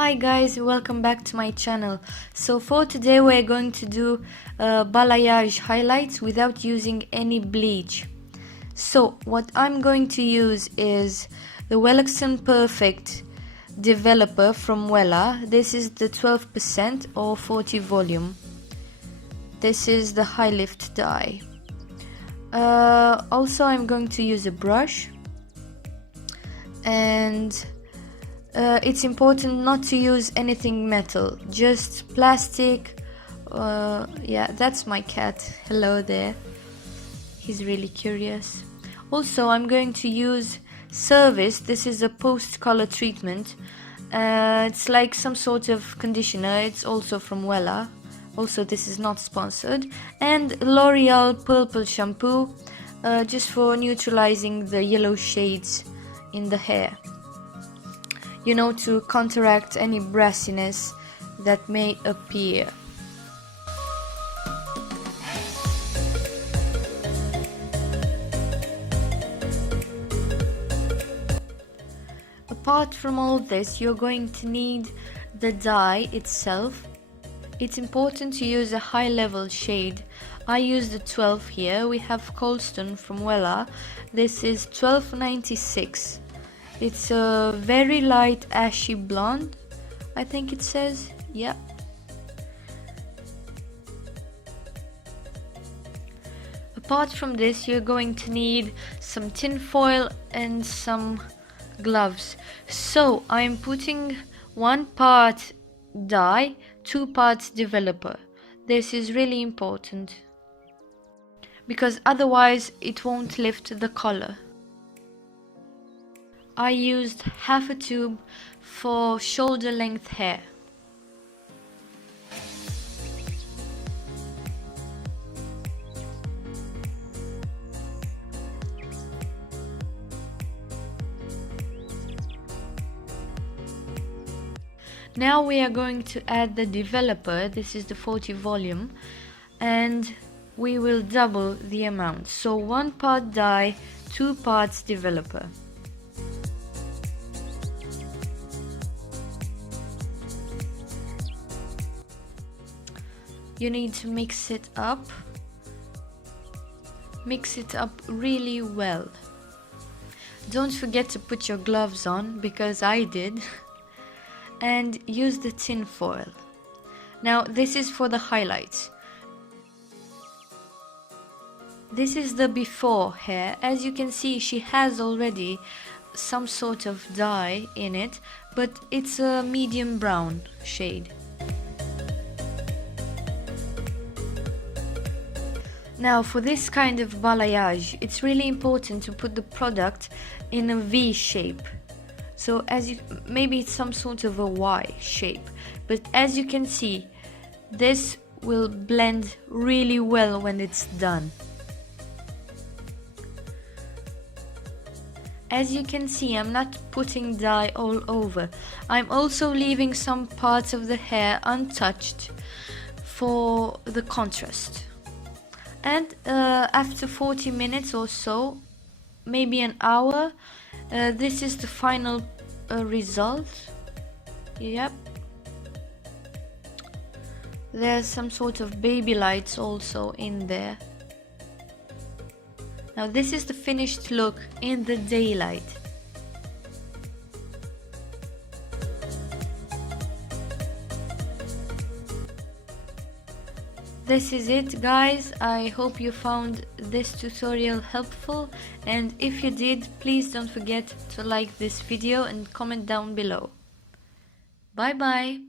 Hi guys, welcome back to my channel. So for today we're going to do balayage highlights without using any bleach. So what I'm going to use is the Welloxon Perfect Developer from Wella. This is the 12% or 40 volume. This is the Highlift dye. Also I'm going to use a brush, and it's important not to use anything metal, just plastic. Yeah, that's my cat. Hello there. He's really curious. Also, I'm going to use Service. This is a post-color treatment. It's like some sort of conditioner. It's also from Wella. Also, this is not sponsored. And L'Oreal Purple Shampoo, just for neutralizing the yellow shades in the hair. You know, to counteract any brassiness that may appear. Apart from all this, you're going to need the dye itself. It's important to use a high level shade. I use the 12 here. We have Koleston from Wella. This is 1296. It's a very light ashy blonde, I think it says. Yeah. Apart from this, you're going to need some tinfoil and some gloves. So I'm putting 1 part dye, 2 parts developer. This is really important because otherwise it won't lift the color. I used half a tube for shoulder length hair. Now we are going to add the developer. This is the 40 volume, and we will double the amount. So 1 part dye, 2 parts developer. You need to mix it up. Mix it up really well. Don't forget to put your gloves on, because I did. And use the tin foil. Now this is for the highlights. This is the before hair. As you can see, she has already some sort of dye in it, but it's a medium brown shade. Now for this kind of balayage, it's really important to put the product in a V shape. So maybe it's some sort of a Y shape, but as you can see, this will blend really well when it's done. As you can see, I'm not putting dye all over. I'm also leaving some parts of the hair untouched for the contrast. And after 40 minutes or so, maybe an hour, this is the final result. Yep. There's some sort of Babylights also in there. Now this is the finished look in the daylight. This is it, guys. I hope you found this tutorial helpful, and if you did, please don't forget to like this video and comment down below. Bye bye.